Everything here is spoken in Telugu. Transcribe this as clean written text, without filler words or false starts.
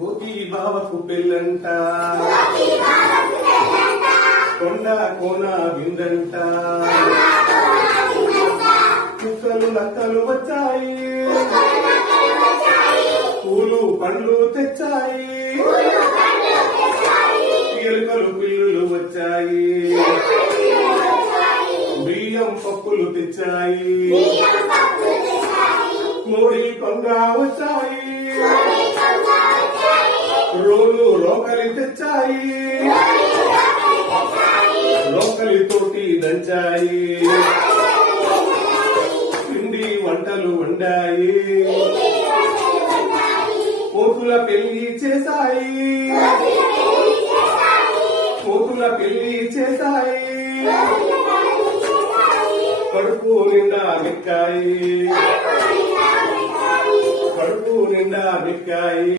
గోపి బావకు పెళ్ళంట, కొండ కోన విందంట, కుక్కలు నక్కలు వచ్చాయి, పూలు పండ్లు తెచ్చాయి, ఎలుకలు పిల్లులు వచ్చాయి, బియ్యం పప్పులు తెచ్చాయి, మోడి కొంగ వచ్చాయి, రోలు రోకలి తెచ్చాయి, రోకలి తోటి దంచాయి, పిండి వంటలు వండాయి, కోతుల పెళ్లి చేశాయి, కోతుల పెళ్లి చేశాయి, కడుపు నిండా మిక్కాయి, కడుపు నిండా మిక్కాయి.